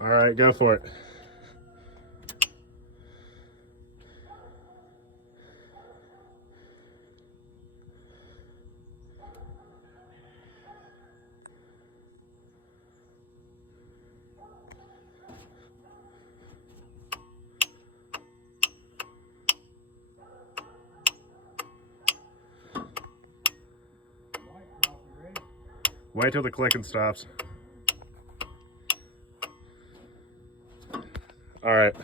All right, go for it. Wait till the clicking stops. All right.